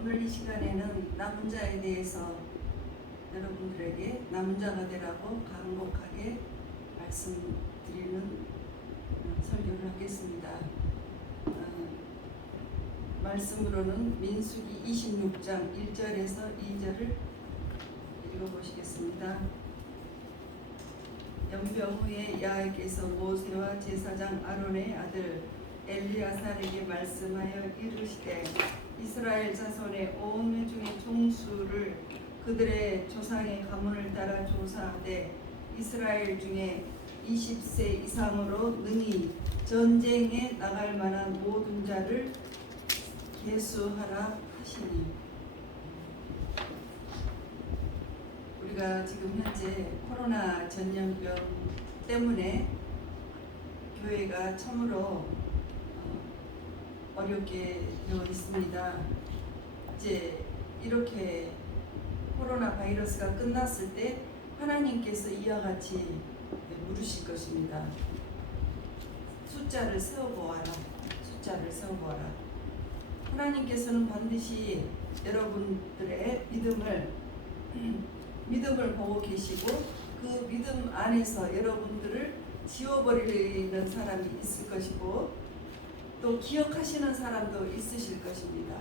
오늘 이 시간에는 남은 자에 대해서 여러분들에게 남은 자가 되라고 간곡하게 말씀드리는 어, 설교를 하겠습니다. 어, 말씀으로는 민수기 26장 1절에서 2절을 읽어보시겠습니다. 연병 후에 야훼께서 모세와 제사장 아론의 아들 엘리야살에게 말씀하여 이르시되 이스라엘 자손의 온 회중의 총수를 그들의 조상의 가문을 따라 조사하되 이스라엘 중에 20세 이상으로 능히 전쟁에 나갈 만한 모든 자를 계수하라 하시니. 우리가 지금 현재 코로나 전염병 때문에 교회가 참으로 어, 어렵게 되어 있습니다. 이제 이렇게 코로나 바이러스가 끝났을 때 하나님께서 이와 같이 물으실 것입니다. 숫자를 세어보아라. 숫자를 세어보아라. 하나님께서는 반드시 여러분들의 믿음을 믿음을 보고 계시고 그 믿음 안에서 여러분들을 지워버리는 사람이 있을 것이고 또 기억하시는 사람도 있으실 것입니다.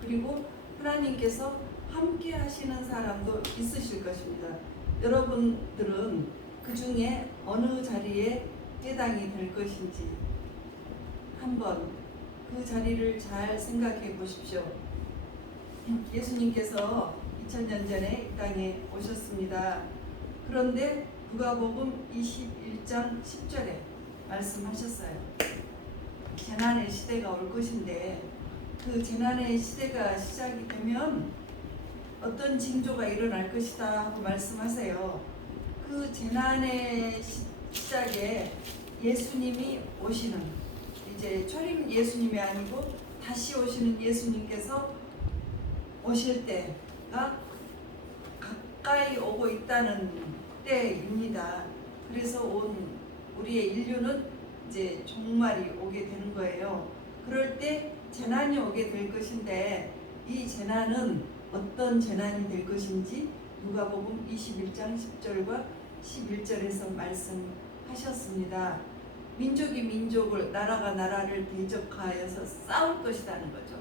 그리고 하나님께서 함께 하시는 사람도 있으실 것입니다. 여러분들은 그 중에 어느 자리에 해당이 될 것인지 한번 그 자리를 잘 생각해 보십시오. 예수님께서 2000년 전에 이 땅에 오셨습니다. 그런데 누가복음 21장 10절에 말씀하셨어요. 재난의 시대가 올 것인데 그 재난의 시대가 시작이 되면 어떤 징조가 일어날 것이다 하고 말씀하세요. 그 재난의 시, 시작에 예수님이 오시는 이제 초림 예수님이 아니고 다시 오시는 예수님께서 오실 때가 가까이 오고 있다는 때입니다. 그래서 온 우리의 인류는 이제 종말이 오게 되는 거예요. 그럴 때 재난이 오게 될 것인데 이 재난은 어떤 재난이 될 것인지 누가복음 21장 10절과 11절에서 말씀하셨습니다. 민족이 민족을 나라가 나라를 대적하여서 싸울 것이라는 거죠.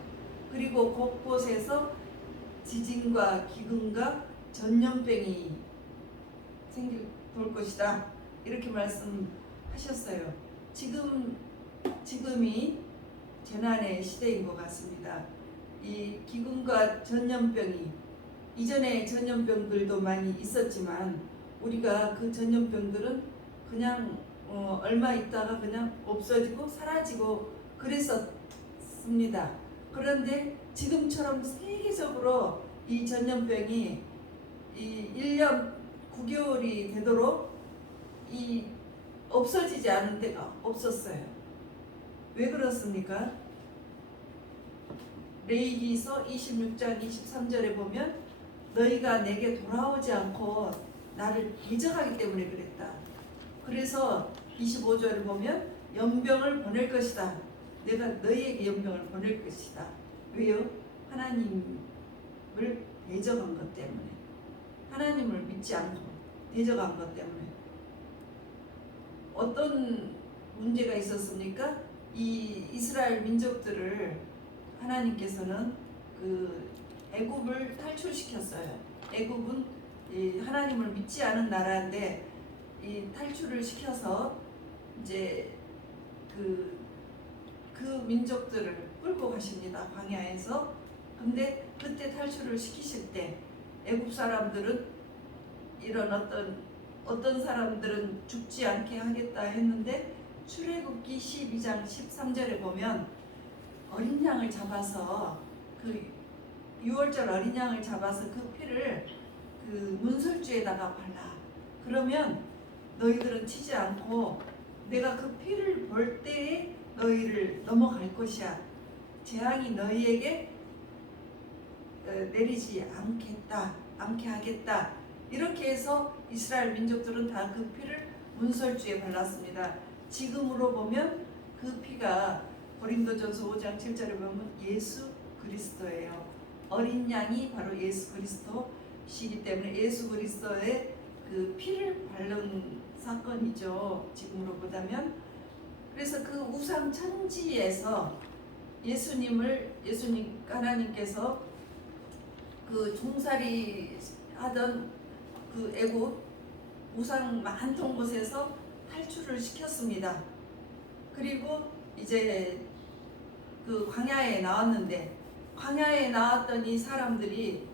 그리고 곳곳에서 지진과 기근과 전염병이 생길 볼 것이다. 이렇게 말씀하셨어요. 지금 지금이 재난의 시대인 것 같습니다. 이 기근과 전염병이 이전에 전염병들도 많이 있었지만 우리가 그 전염병들은 그냥 어, 얼마 있다가 그냥 없어지고 사라지고 그랬었습니다. 그런데 지금처럼 세계적으로 이 전염병이 이 1년 9개월이 되도록 이 없어지지 않은 데가 없었어요. 왜 그렇습니까? 레이기서 26장 23절에 보면 너희가 내게 돌아오지 않고 나를 대적하기 때문에 그랬다. 그래서 25절을 보면 연병을 보낼 것이다. 내가 너희에게 연병을 보낼 것이다. 왜요? 하나님을 대적한 것 때문에. 하나님을 믿지 않고 대적한 것 때문에. 어떤 문제가 있었습니까? 이 이스라엘 민족들을 하나님께서는 그 애굽을 탈출시켰어요. 애굽은 이 하나님을 믿지 않은 나라인데 이 탈출을 시켜서 이제 그, 그 민족들을 끌고 가십니다. 광야에서. 근데 그때 탈출을 시키실 때 애굽 사람들은 이런 어떤 어떤 사람들은 죽지 않게 하겠다 했는데 출애굽기 12장 13절에 보면 어린 양을 잡아서 그 6월절 어린 양을 잡아서 그 피를 그 문설주에다가 발라. 그러면 너희들은 치지 않고 내가 그 피를 볼 때에 너희를 넘어갈 것이야. 재앙이 너희에게 어, 내리지 않겠다. 않게 하겠다. 이렇게 해서 이스라엘 민족들은 다 그 피를 문설주에 발랐습니다. 지금으로 보면 그 피가 고린도전서 5장 7절에 보면 예수 그리스도예요. 어린 양이 바로 예수 그리스도시기 때문에 예수 그리스도의 그 피를 바른 사건이죠. 지금으로 보자면 그래서 그 우상 천지에서 예수님을 예수님 하나님께서 그 종살이 하던 그 애국 우상 많던 곳에서 탈출을 시켰습니다. 그리고 이제 그 광야에 나왔는데 광야에 나왔던 이 사람들이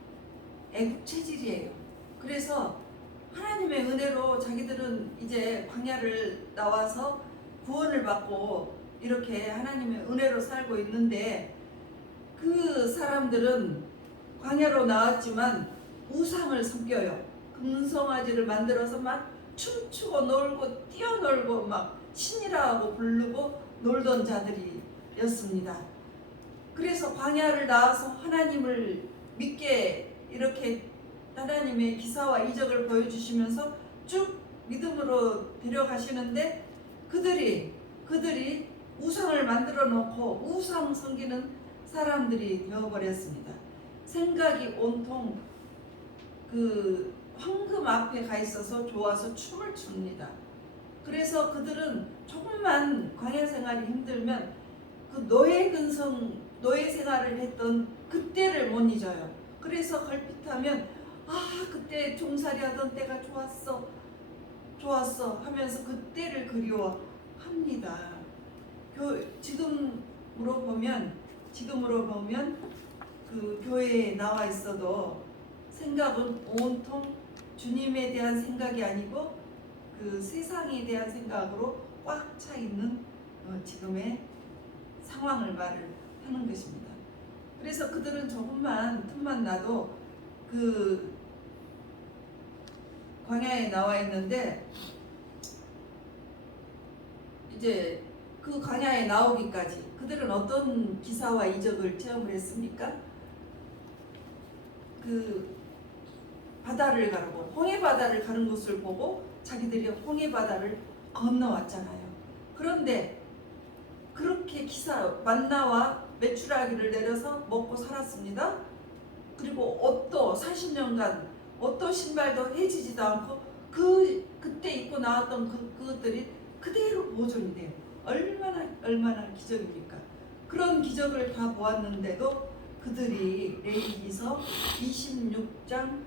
애국 체질이에요. 그래서 하나님의 은혜로 자기들은 이제 광야를 나와서 구원을 받고 이렇게 하나님의 은혜로 살고 있는데 그 사람들은 광야로 나왔지만 우상을 섬겨요. 금송아지를 만들어서 막 춤추고 놀고 뛰어놀고 막 신이라고 부르고 놀던 자들이었습니다. 그래서 광야를 나와서 하나님을 믿게 이렇게 하나님의 기사와 이적을 보여주시면서 쭉 믿음으로 데려가시는데 그들이 그들이 우상을 만들어 놓고 우상 섬기는 사람들이 되어버렸습니다. 생각이 온통 그 황금 앞에 가 있어서 좋아서 춤을 춥니다. 그래서 그들은 조금만 광야 생활이 힘들면 그 노예 근성 노예 생활을 했던 그때를 못 잊어요. 그래서 걸핏하면 아 그때 종살이 하던 때가 좋았어 좋았어 하면서 그때를 그리워합니다. 교, 지금으로 보면 지금으로 보면 그 교회에 나와 있어도 생각은 온통 주님에 대한 생각이 아니고 그 세상에 대한 생각으로 꽉 차 있는 어, 지금의 상황을 말을 하는 것입니다. 그래서 그들은 조금만 틈만 나도 그 광야에 나와 있는데 이제 그 광야에 나오기까지 그들은 어떤 기사와 이적을 체험을 했습니까? 그 바다를 가르고 홍해 바다를 가는 것을 보고 자기들이 홍해 바다를 건너왔잖아요. 그런데 그렇게 기사 만나와 메추라기를 내려서 먹고 살았습니다. 그리고 옷도 40년간 옷도 신발도 해지지도 않고 그 그때 입고 나왔던 그 그것들이 그대로 보존이 돼요. 얼마나 얼마나 기적입니까? 그런 기적을 다 보았는데도 그들이 레위기서 26장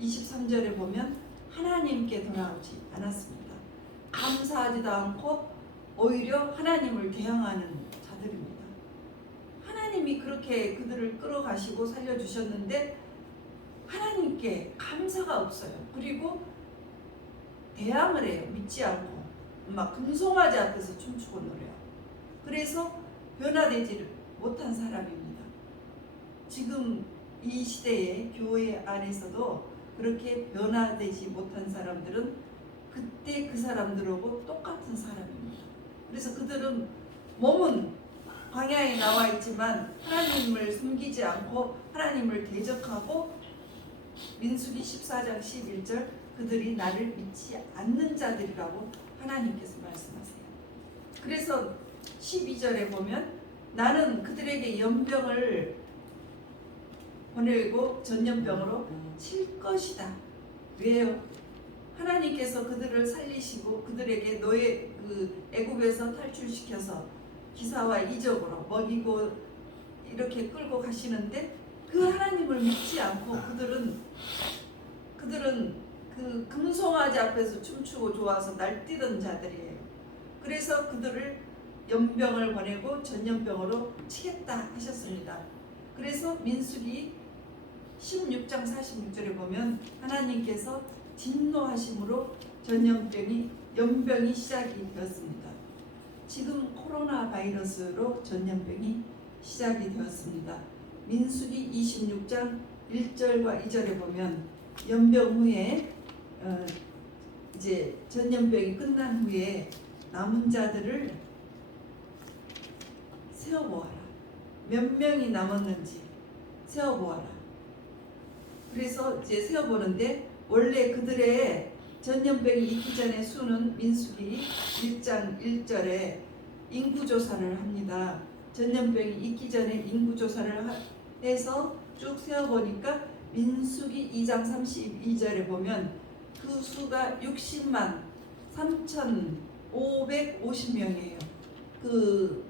23절에 보면 하나님께 돌아오지 않았습니다. 감사하지도 않고 오히려 하나님을 대항하는 자들입니다. 하나님이 그렇게 그들을 끌어가시고 살려주셨는데 하나님께 감사가 없어요. 그리고 대항을 해요. 믿지 않고 막 금송아지 앞에서 춤추고 노래요. 그래서 변화되지를 못한 사람입니다. 지금 이 시대의 교회 안에서도 그렇게 변화되지 못한 사람들은 그때 그 사람들하고 똑같은 사람입니다. 그래서 그들은 몸은 광야에 나와 있지만 하나님을 숨기지 않고 하나님을 대적하고 민수기 14장 11절 그들이 나를 믿지 않는 자들이라고 하나님께서 말씀하세요. 그래서 12절에 보면 나는 그들에게 연병을 보내고 전염병으로 칠 것이다. 왜요? 하나님께서 그들을 살리시고 그들에게 노예 그 애굽에서 탈출시켜서 기사와 이적으로 먹이고 이렇게 끌고 가시는데 그 하나님을 믿지 않고 그들은 그들은 그 금송아지 앞에서 춤추고 좋아서 날뛰던 자들이에요. 그래서 그들을 연병을 보내고 전염병으로 치겠다 하셨습니다. 그래서 민수기 16장 46절에 보면 하나님께서 진노하심으로 전염병이 연병이 시작이 되었습니다. 지금 코로나 바이러스로 전염병이 시작이 되었습니다. 민수기 26장 1절과 2절에 보면 연병 후에 어, 이제 전염병이 끝난 후에 남은 자들을 세어보아라. 몇 명이 남았는지 세어보아라. 그래서 이제 세어보는데 원래 그들의 전염병이 있기 전에 수는 민수기 1장 1절에 인구조사를 합니다. 전염병이 있기 전에 인구조사를 해서 쭉 세어보니까 민수기 2장 32절에 보면 그 수가 60만 3,550명이에요. 그,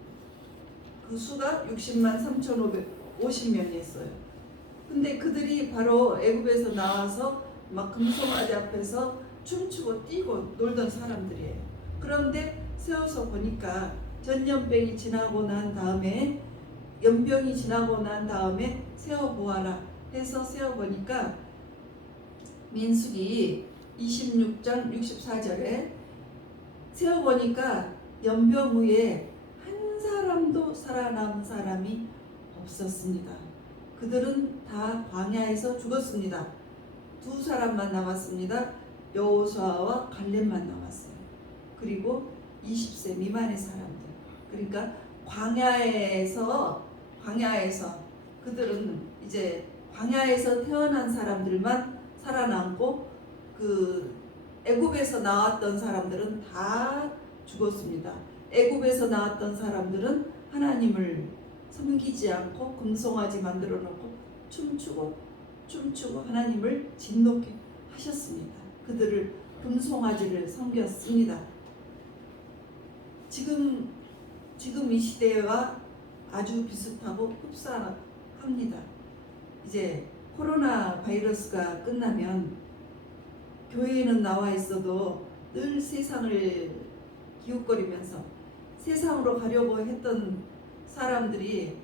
그 수가 60만 3,550명이었어요. 근데 그들이 바로 애굽에서 나와서 막 금송아지 앞에서 춤추고 뛰고 놀던 사람들이에요. 그런데 세워서 보니까 전염병이 지나고 난 다음에 연병이 지나고 난 다음에 세워 보아라 해서 세워 보니까 민수기 26장 64절에 세워 보니까 연병 후에 한 사람도 살아남은 사람이 없었습니다. 그들은 다 광야에서 죽었습니다. 두 사람만 남았습니다. 여호수아와 갈렙만 남았어요. 그리고 20세 미만의 사람들. 그러니까 광야에서 광야에서 그들은 이제 광야에서 태어난 사람들만 살아남고 그 애굽에서 나왔던 사람들은 다 죽었습니다. 애굽에서 나왔던 사람들은 하나님을 섬기지 않고 금송아지 만들어 놓고 춤추고 춤추고 하나님을 진노케 하셨습니다. 그들을 금송아지를 섬겼습니다. 지금 지금 이 시대와 아주 비슷하고 흡사합니다. 이제 코로나 바이러스가 끝나면 교회에는 나와 있어도 늘 세상을 기웃거리면서 세상으로 가려고 했던 사람들이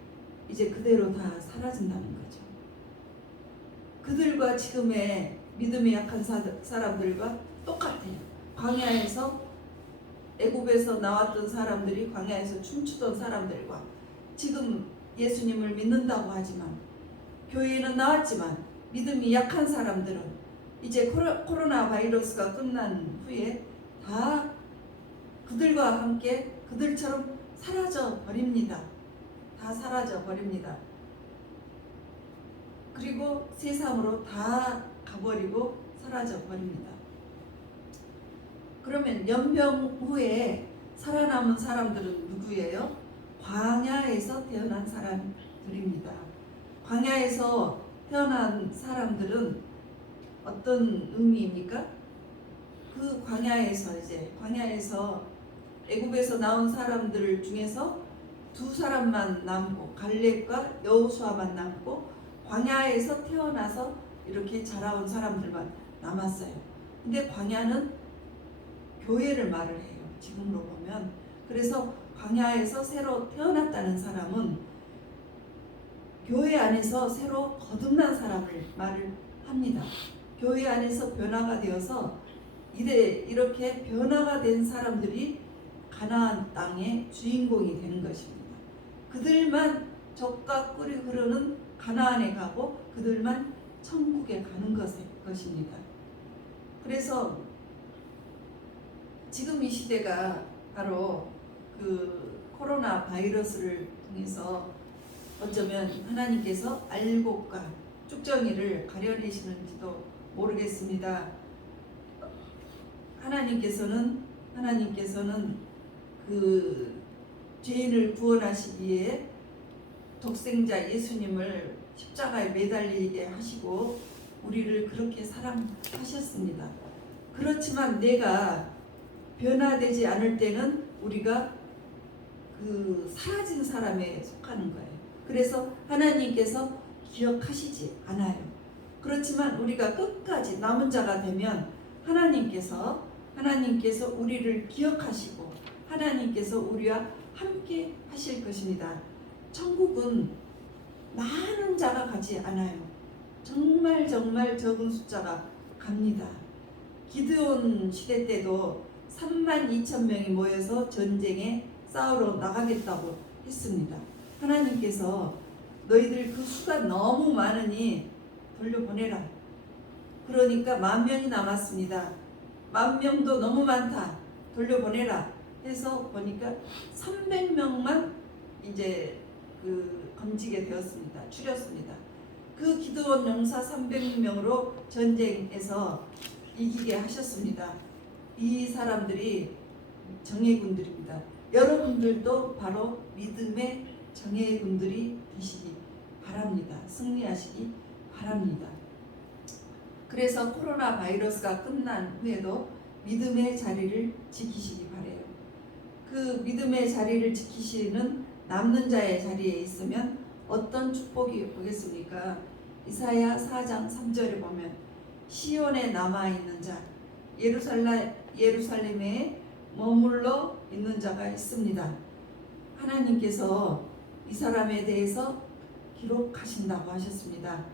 이제 그대로 다 사라진다는 거죠. 그들과 지금의 믿음이 약한 사, 사람들과 똑같아요. 광야에서 애굽에서 나왔던 사람들이 광야에서 춤추던 사람들과 지금 예수님을 믿는다고 하지만 교회에는 나왔지만 믿음이 약한 사람들은 이제 코로- 코로나 바이러스가 끝난 후에 다 그들과 함께 그들처럼 사라져 버립니다. 다 사라져 버립니다. 그리고 세상으로 다 가버리고 사라져 버립니다. 그러면 연병 후에 살아남은 사람들은 누구예요? 광야에서 태어난 사람들입니다. 광야에서 태어난 사람들은 어떤 의미입니까? 그 광야에서 이제 광야에서 애굽에서 나온 사람들 중에서 두 사람만 남고 갈렙과 여호수아만 남고 광야에서 태어나서 이렇게 자라온 사람들만 남았어요. 근데 광야는 교회를 말을 해요. 지금으로 보면 그래서 광야에서 새로 태어났다는 사람은 교회 안에서 새로 거듭난 사람을 말을 합니다. 교회 안에서 변화가 되어서 이래 이렇게 변화가 된 사람들이 가나안 땅의 주인공이 되는 것입니다. 그들만 적과 꿀이 흐르는 가나안에 가고 그들만 천국에 가는 것, 것입니다. 그래서 지금 이 시대가 바로 그 코로나 바이러스를 통해서 어쩌면 하나님께서 알곡과 쭉정이를 가려내시는지도 모르겠습니다. 하나님께서는 하나님께서는 그 죄인을 구원하시기 위해 독생자 예수님을 십자가에 매달리게 하시고 우리를 그렇게 사랑하셨습니다. 그렇지만 내가 변화되지 않을 때는 우리가 그 사라진 사람에 속하는 거예요. 그래서 하나님께서 기억하시지 않아요. 그렇지만 우리가 끝까지 남은 자가 되면 하나님께서 하나님께서 우리를 기억하시고 하나님께서 우리와 함께 하실 것입니다. 천국은 많은 자가 가지 않아요. 정말 정말 적은 숫자가 갑니다. 기드온 시대 때도 3만 2천 명이 모여서 전쟁에 싸우러 나가겠다고 했습니다. 하나님께서 너희들 그 수가 너무 많으니 돌려보내라. 그러니까 만 명이 남았습니다. 만 명도 너무 많다. 돌려보내라. 해서 보니까 300명만 이제 그 건지게 되었습니다. 줄였습니다. 그 기도원 용사 300명으로 전쟁에서 이기게 하셨습니다. 이 사람들이 정예 군들입니다. 여러분들도 바로 믿음의 정예 군들이 되시기 바랍니다. 승리하시기 바랍니다. 그래서 코로나 바이러스가 끝난 후에도 믿음의 자리를 지키시기 바래요. 그 믿음의 자리를 지키시는 남는 자의 자리에 있으면 어떤 축복이 오겠습니까? 이사야 4장 3절에 보면 시온에 남아 있는 자 예루살렘 예루살렘에 머물러 있는 자가 있습니다. 하나님께서 이 사람에 대해서 기록하신다고 하셨습니다.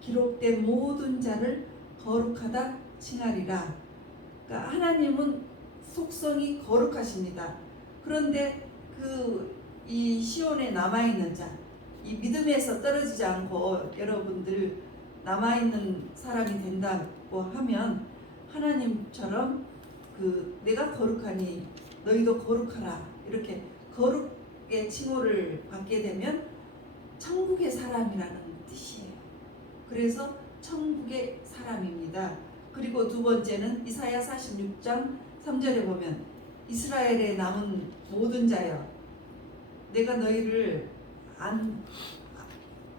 기록된 모든 자를 거룩하다 칭하리라. 그러니까 하나님은 속성이 거룩하십니다. 그런데 그 이 시온에 남아 있는 자, 이 믿음에서 떨어지지 않고 여러분들 남아 있는 사람이 된다고 하면 하나님처럼 그 내가 거룩하니 너희도 거룩하라 이렇게 거룩의 칭호를 받게 되면 천국의 사람이라는 뜻이에요. 그래서 천국의 사람입니다. 그리고 두 번째는 이사야 46장 3절에 보면 이스라엘에 남은 모든 자여 내가 너희를 안,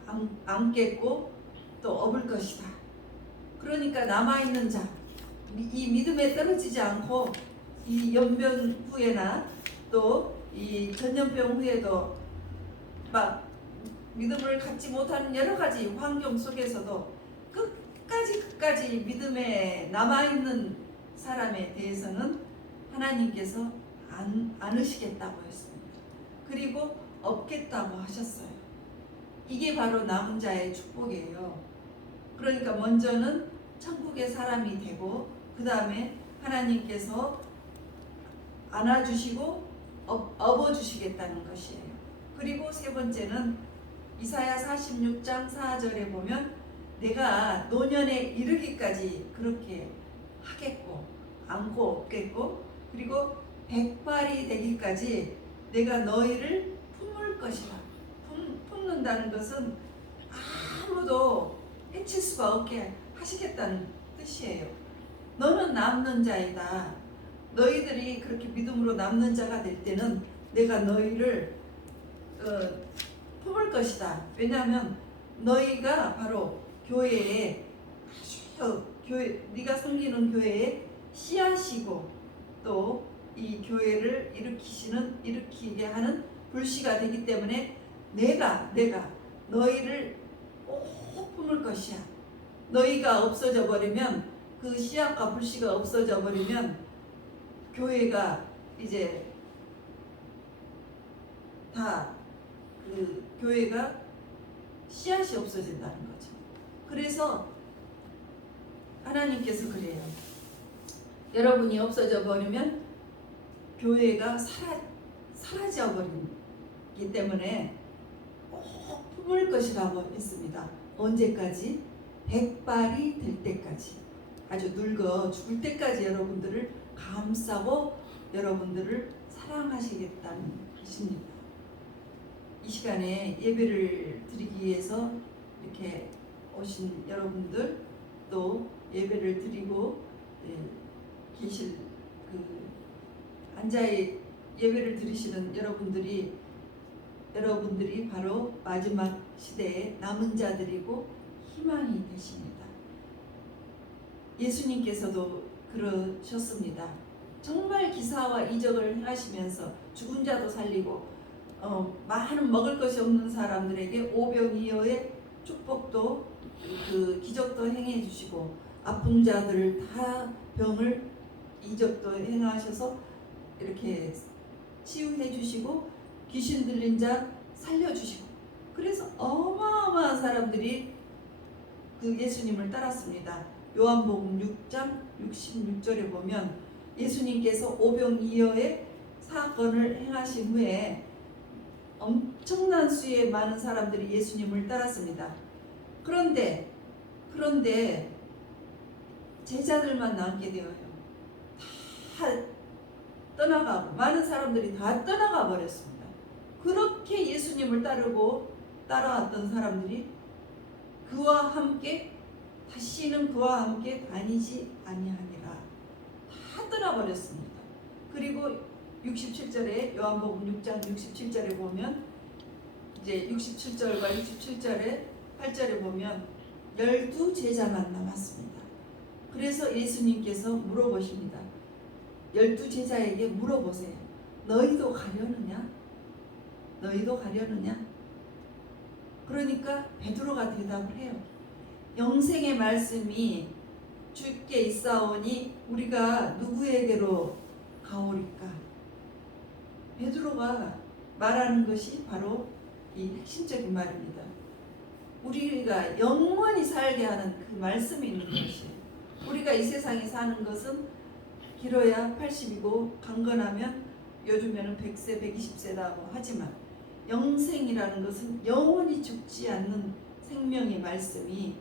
안, 안겠고 또 업을 것이다. 그러니까 남아있는 자, 이 믿음에 떨어지지 않고 이 연변 후에나 또 이 전염병 후에도 막 믿음을 갖지 못하는 여러 가지 환경 속에서도 끝까지 끝까지 믿음에 남아있는 사람에 대해서는 하나님께서 안, 안으시겠다고 했습니다. 그리고 없겠다고 하셨어요. 이게 바로 남은 자의 축복이에요. 그러니까 먼저는 천국의 사람이 되고 그 다음에 하나님께서 안아주시고 업, 업어주시겠다는 것이에요. 그리고 세 번째는 이사야 46장 4절에 보면 내가 노년에 이르기까지 그렇게 하겠고 안고 없겠고 그리고 백발이 되기까지 내가 너희를 품을 것이라 품, 품는다는 것은 아무도 해칠 수가 없게 하시겠다는 뜻이에요. 너는 남는 자이다. 너희들이 그렇게 믿음으로 남는 자가 될 때는 내가 너희를 어, 품을 것이다. 왜냐하면 너희가 바로 교회에 아주 교회 네가 섬기는 교회에 씨앗이고 또 이 교회를 일으키시는 일으키게 하는 불씨가 되기 때문에 내가 내가 너희를 꼭 품을 것이야. 너희가 없어져 버리면 그 씨앗과 불씨가 없어져 버리면 교회가 이제 다 그 교회가 씨앗이 없어진다는 거죠. 그래서 하나님께서 그래요. 여러분이 없어져 버리면 교회가 사라, 사라져 버리기 때문에 꼭 품을 것이라고 했습니다. 언제까지? 백발이 될 때까지. 아주 늙어 죽을 때까지 여러분들을 감싸고 여러분들을 사랑하시겠다는 것입니다. 이 시간에 예배를 드리기 위해서 이렇게 오신 여러분들 또 예배를 드리고 예, 계실 그 앉아 예배를 드리시는 여러분들이 여러분들이 바로 마지막 시대의 남은 자들이고 희망이 되십니다. 예수님께서도 그러셨습니다. 정말 기사와 이적을 행하시면서 죽은 자도 살리고 어, 많은 먹을 것이 없는 사람들에게 오병이어의 축복도 그 기적도 행해 주시고 아픈 자들 다 병을 이적도 행하셔서 이렇게 치유해 주시고 귀신 들린 자 살려 주시고 그래서 어마어마한 사람들이 그 예수님을 따랐습니다. 요한복음 6장 66절에 보면 예수님께서 오병이어의 사건을 행하신 후에 엄청난 수의 많은 사람들이 예수님을 따랐습니다. 그런데 그런데 제자들만 남게 되어요. 다 떠나가고 많은 사람들이 다 떠나가 버렸습니다. 그렇게 예수님을 따르고 따라왔던 사람들이 그와 함께 다시는 그와 함께 다니지 아니하니라 다 떠나버렸습니다. 그리고 67절에 요한복음 6장 67절에 보면 이제 67절과 67절에 8절에 보면 열두 제자만 남았습니다. 그래서 예수님께서 물어보십니다. 열두 제자에게 물어보세요. 너희도 가려느냐? 너희도 가려느냐? 그러니까 베드로가 대답을 해요. 영생의 말씀이 주께 있사오니 우리가 누구에게로 가오리까? 베드로가 말하는 것이 바로 이 핵심적인 말입니다. 우리가 영원히 살게 하는 그 말씀이 있는 것이에요. 우리가 이 세상에 사는 것은 길어야 80이고 강건하면 요즘에는 100세, 120세라고 하지만 영생이라는 것은 영원히 죽지 않는 생명의 말씀이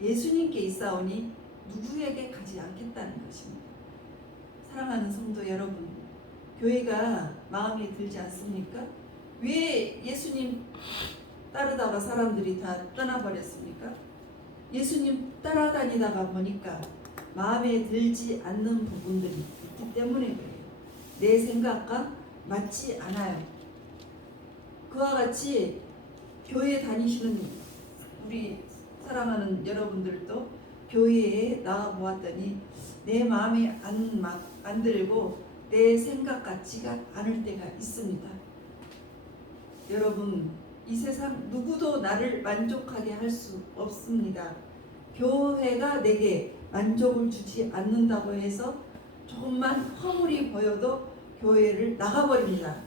예수님께 있사오니 누구에게 가지 않겠다는 것입니다. 사랑하는 성도 여러분, 교회가 마음에 들지 않습니까? 왜 예수님 따르다가 사람들이 다 떠나버렸습니까? 예수님 따라다니다가 보니까 마음에 들지 않는 부분들이 있기 때문에. 내 생각과 맞지 않아요. 그와 같이 교회 다니시는 우리 사랑하는 여러분들도 교회에 나와 보았더니 내 마음에 안, 막, 안 들고 내 생각 같지가 않을 때가 있습니다. 여러분, 이 세상 누구도 나를 만족하게 할 수 없습니다. 교회가 내게 만족을 주지 않는다고 해서 조금만 허물이 보여도 교회를 나가버립니다.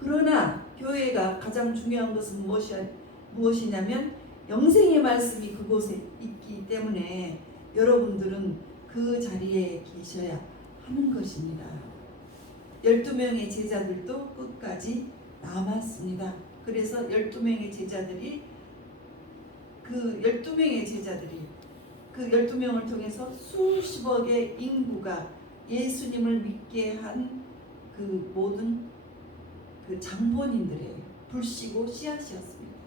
그러나 교회가 가장 중요한 것은 무엇이, 무엇이냐면 영생의 말씀이 그곳에 있기 때문에 여러분들은 그 자리에 계셔야 하는 것입니다. 12명의 제자들도 끝까지 남았습니다. 그래서 12명의 제자들이 그 12명의 제자들이 그 12명을 통해서 수십억의 인구가 예수님을 믿게 한 그 모든 그 장본인들의 불씨고 씨앗이었습니다.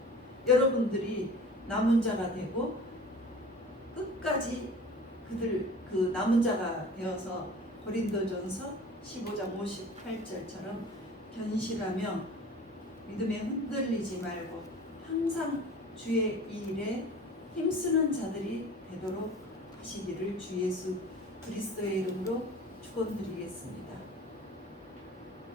여러분들이 남은 자가 되고 끝까지 그들 그 남은 자가 되어서 고린도전서 15장 58절처럼 견실하며 믿음에 흔들리지 말고 항상 주의 일에 힘쓰는 자들이 되도록 하시기를 주 예수 그리스도의 이름으로 축원드리겠습니다.